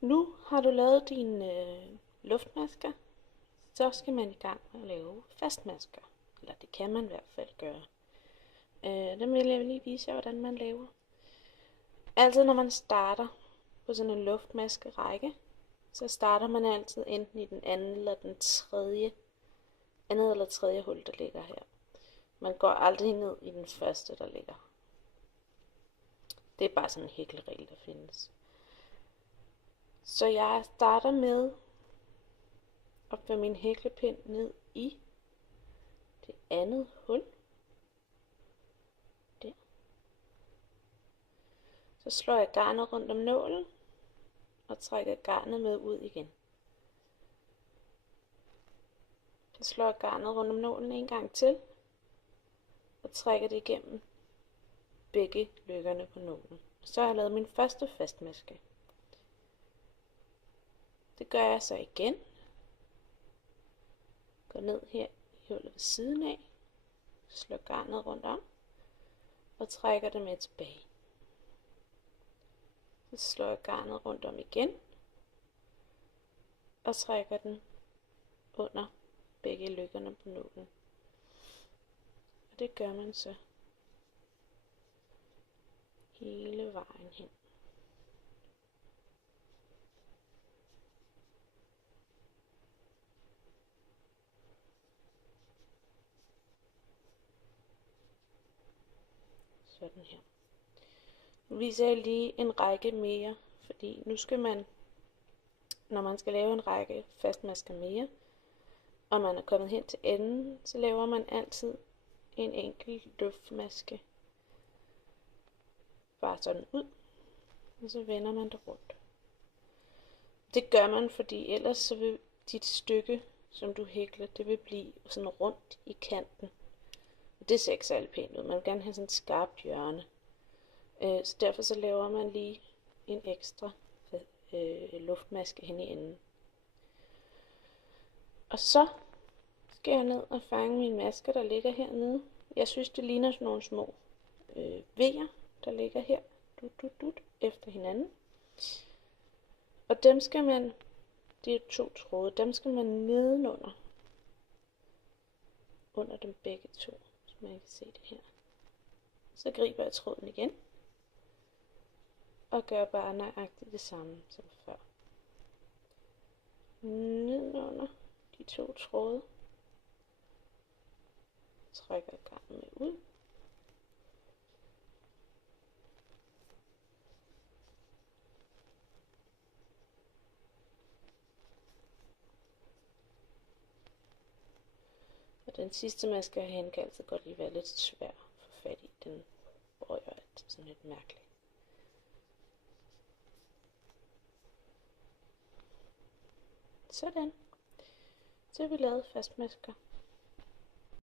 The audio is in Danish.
Nu har du lavet dine luftmasker, så skal man i gang med at lave fastmasker. Eller det kan man i hvert fald gøre. Dem vil jeg lige vise jer, hvordan man laver. Altid når man starter på sådan en luftmaskerække, så starter man altid enten i den anden eller den tredje, andet eller tredje hul, der ligger her. Man går aldrig ned i den første, der ligger. Det er bare sådan en hækleregel, der findes. Så jeg starter med at få min hæklepind ned i det andet hul. Der. Så slår jeg garnet rundt om nålen og trækker garnet med ud igen. Så slår jeg garnet rundt om nålen en gang til og trækker det igennem begge lykkerne på nålen. Så har jeg lavet min første fastmaske. Det gør jeg så igen. Går ned her i hullet ved siden af, slår garnet rundt om og trækker det med tilbage. Så slår jeg garnet rundt om igen og trækker den under begge lykkerne på nålen. Og det gør man så hele vejen hen. Sådan her. Nu viser jeg lige en række mere, fordi nu skal man, når man skal lave en række fastmasker mere, og man er kommet hen til enden, så laver man altid en enkelt luftmaske. Bare sådan ud, og så vender man det rundt. Det gør man, fordi ellers så vil dit stykke, som du hækler, det vil blive sådan rundt i kanten. Og det ser ikke særlig pænt ud. Man vil gerne have sådan et skarpt hjørne. Så derfor så laver man lige en ekstra luftmaske hen i enden. Og så skal jeg ned og fange mine masker, der ligger hernede. Jeg synes, det ligner sådan nogle små V'er, der ligger her. Efter hinanden. Og dem skal man, det er 2 tråde, dem skal man nedenunder. Under dem begge to, så man kan se det her. Så griber jeg tråden igen. Og gør bare nøjagtigt det samme som før. Nedenunder de 2 tråde. Trækker garnet med ud. Og den sidste maske herhen kan altså godt lige være lidt svær at få fat i. Den rører sådan lidt mærkeligt. Sådan. Så har vi lavet fastmasker.